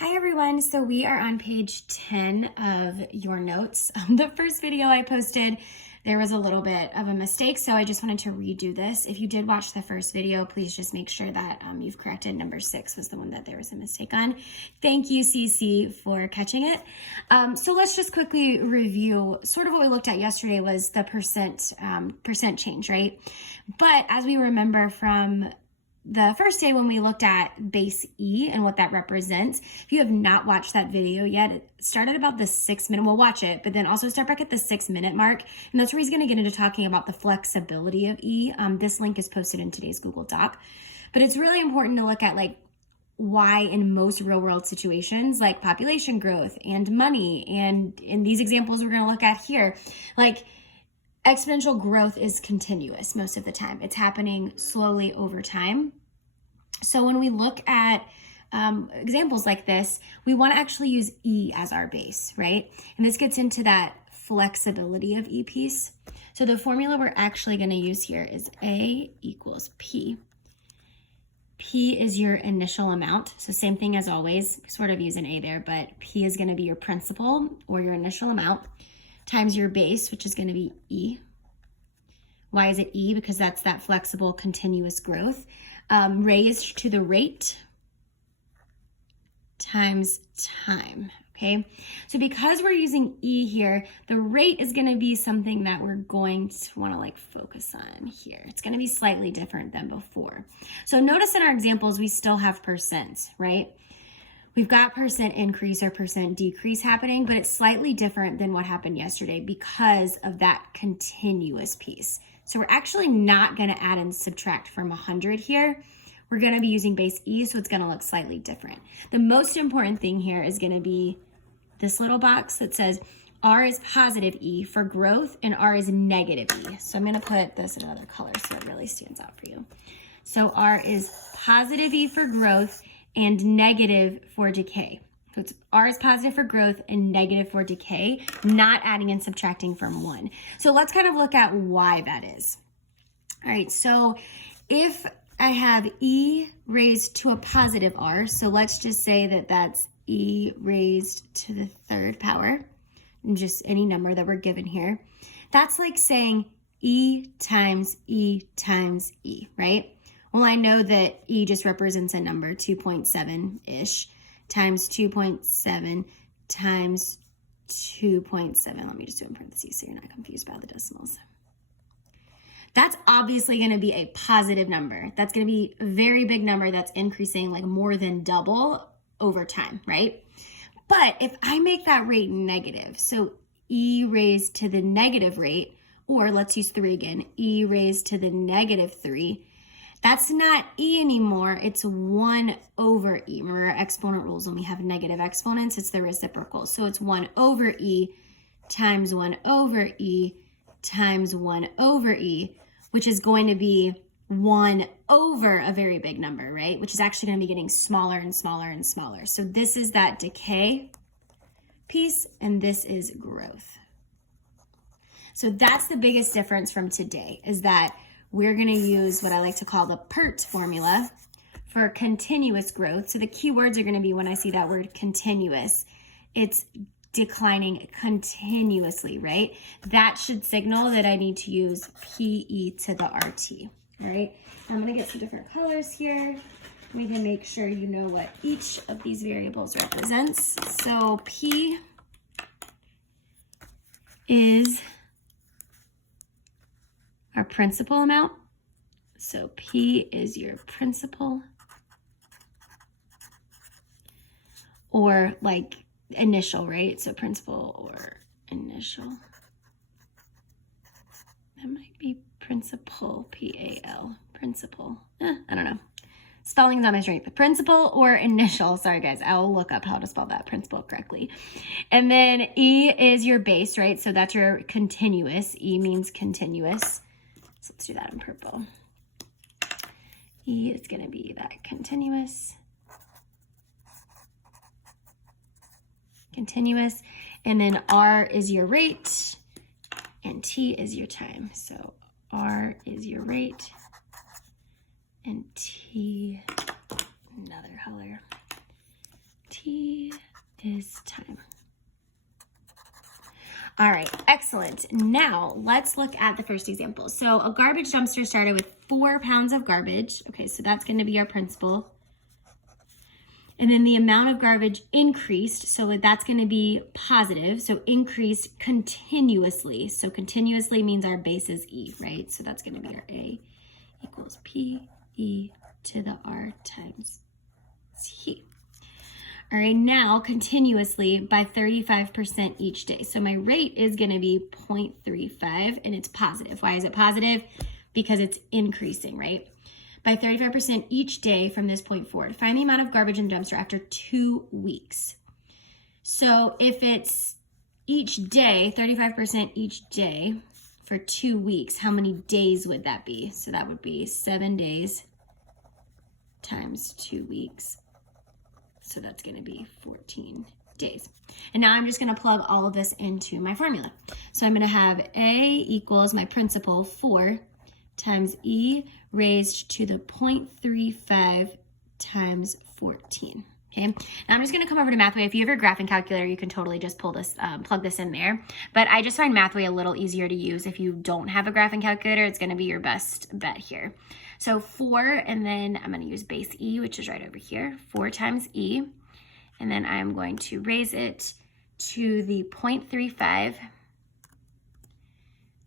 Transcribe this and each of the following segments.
Hi everyone, so we are on page 10 of your notes. The first video I posted, there was a little bit of a mistake, so I just wanted to redo this. If you did watch the first video, please just make sure that you've corrected. Number 6 was the one that there was a mistake on. Thank you, CC, for catching it. So let's just quickly review. Sort of what we looked at yesterday was the percent change, right? But as we remember from the first day when we looked at base E and what that represents, if you have not watched that video yet, it started about the 6 minute, we'll watch it, but then also start back at the 6 minute mark. And that's where he's gonna get into talking about the flexibility of E. This link is posted in today's Google Doc. But it's really important to look at like why in most real world situations, like population growth and money, and in these examples we're gonna look at here, like exponential growth is continuous most of the time. It's happening slowly over time. So when we look at examples like this, we want to actually use E as our base, right? And this gets into that flexibility of E piece. So the formula we're actually going to use here is A equals P. P is your initial amount. So same thing as always, sort of use an A there, but P is going to be your principal or your initial amount times your base, which is going to be E. Why is it E? Because that's that flexible continuous growth. Raised to the rate times time, okay? So because we're using E here, the rate is gonna be something that we're going to wanna like focus on here. It's gonna be slightly different than before. So notice in our examples, we still have percent, right? We've got percent increase or percent decrease happening, but it's slightly different than what happened yesterday because of that continuous piece. So we're actually not going to add and subtract from 100 here. We're going to be using base E, so it's going to look slightly different. The most important thing here is going to be this little box that says R is positive E for growth and R is negative E. So I'm going to put this in another color so it really stands out for you. So R is positive E for growth and negative for decay. So it's R is positive for growth and negative for decay, not adding and subtracting from 1. So let's kind of look at why that is. All right, so if I have E raised to a positive R, so let's just say that that's E raised to the 3rd power, and just any number that we're given here. That's like saying E times E times E, right? Well, I know that E just represents a number, 2.7-ish, times 2.7 times 2.7. Let me just do it in parentheses so you're not confused by the decimals. That's obviously going to be a positive number. That's going to be a very big number that's increasing like more than double over time, right? But if I make that rate negative, so E raised to the negative rate, or let's use 3 again, E raised to the negative 3, that's not E anymore, it's 1 over E. Remember our exponent rules, when we have negative exponents, it's the reciprocal. So it's 1 over E times 1 over E times 1 over E, which is going to be 1 over a very big number, right? Which is actually going to be getting smaller and smaller and smaller. So this is that decay piece, and this is growth. So that's the biggest difference from today, is that we're going to use what I like to call the PERT formula for continuous growth. So the key words are going to be, when I see that word continuous, it's declining continuously, right? That should signal that I need to use PE to the RT, all right? I'm going to get some different colors here. We can make sure you know what each of these variables represents. So P is our principal amount. So P is your principal, or like initial, right? So principal or initial. That might be principal, P-A-L, principal. I don't know. Spelling's not my strength. Principal or initial. Sorry guys, I'll look up how to spell that principal correctly. And then E is your base, right? So that's your continuous. E means continuous. So let's do that in purple. E is going to be that continuous. Continuous. And then R is your rate and T is your time. So R is your rate and T, another color, T is time. All right, excellent. Now let's look at the first example. So a garbage dumpster started with 4 pounds of garbage. Okay, so that's going to be our principal. And then the amount of garbage increased, so that's going to be positive. So increased continuously. So continuously means our base is E, right? So that's going to be our A equals P E to the R times T. All right, now continuously by 35% each day. So my rate is going to be 0.35 and it's positive. Why is it positive? Because it's increasing, right? By 35% each day from this point forward. Find the amount of garbage in the dumpster after 2 weeks. So if it's each day, 35% each day for 2 weeks, how many days would that be? So that would be 7 days times 2 weeks. So that's going to be 14 days. And now I'm just going to plug all of this into my formula. So I'm going to have A equals my principal 4 times E raised to the 0.35 times 14. Okay, now I'm just going to come over to Mathway. If you have your graphing calculator, you can totally just pull this, plug this in there. But I just find Mathway a little easier to use. If you don't have a graphing calculator, it's going to be your best bet here. So 4, and then I'm going to use base E, which is right over here, 4 times E. And then I'm going to raise it to the 0.35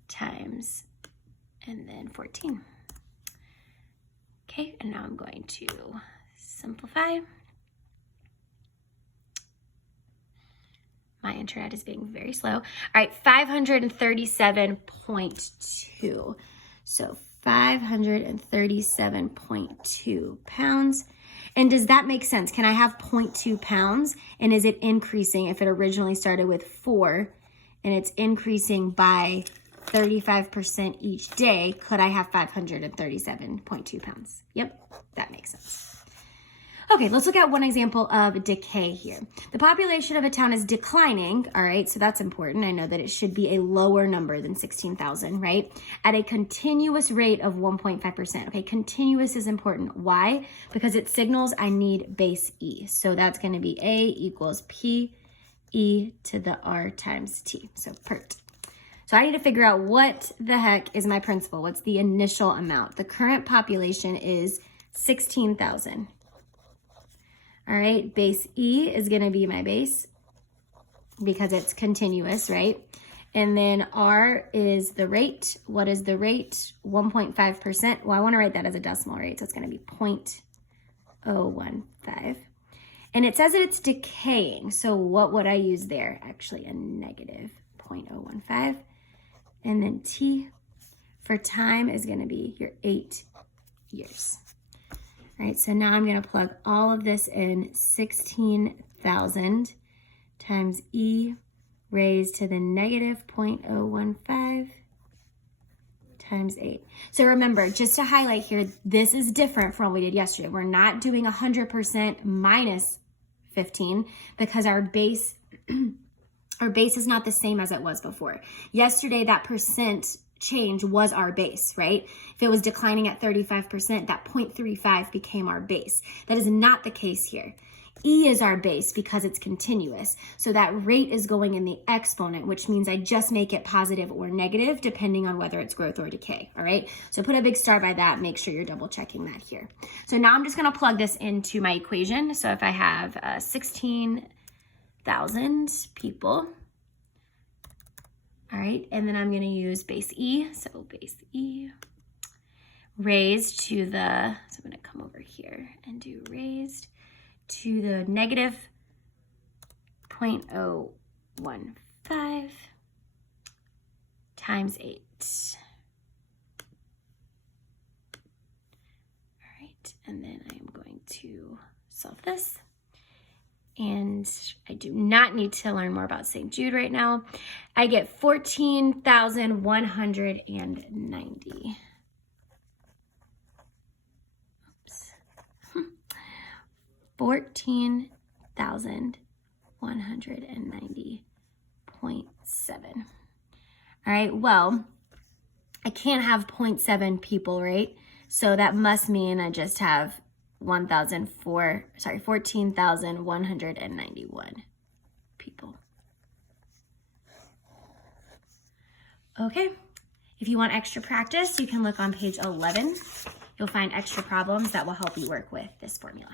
times, and then 14. Okay, and now I'm going to simplify. My internet is being very slow. All right, 537.2. So 537.2 pounds. And does that make sense? Can I have 0.2 pounds? And is it increasing if it originally started with 4 and it's increasing by 35% each day? Could I have 537.2 pounds? Yep, that makes sense. Okay, let's look at one example of decay here. The population of a town is declining, all right, so that's important. I know that it should be a lower number than 16,000, right? At a continuous rate of 1.5%. Okay, continuous is important. Why? Because it signals I need base E. So that's going to be A equals P E to the R times T. So PERT. So I need to figure out what the heck is my principal. What's the initial amount? The current population is 16,000. All right, base E is going to be my base because it's continuous, right? And then R is the rate. What is the rate? 1.5%. Well, I want to write that as a decimal rate, so it's going to be 0.015. And it says that it's decaying, so what would I use there? Actually, a negative 0.015. And then T for time is going to be your 8 years. All right, so now I'm going to plug all of this in. 16,000 times E raised to the negative 0.015 times 8. So remember, just to highlight here, this is different from what we did yesterday. We're not doing 100% minus 15 because our base is not the same as it was before. Yesterday, that percent change was our base, right? If it was declining at 35%, that 0.35 became our base. That is not the case here. E is our base because it's continuous. So that rate is going in the exponent, which means I just make it positive or negative depending on whether it's growth or decay, all right? So put a big star by that. Make sure you're double checking that here. So now I'm just going to plug this into my equation. So if I have 16,000 people, all right, and then I'm going to use base E. So base E raised to the, so I'm going to come over here and do raised to the negative 0.015 times 8. All right, and then I am going to solve this. And I do not need to learn more about St. Jude right now. I get 14,190. Oops. 14,190.7. All right, well, I can't have 0.7 people, right? So that must mean I just have 14,191 people. Okay, if you want extra practice, you can look on page 11. You'll find extra problems that will help you work with this formula.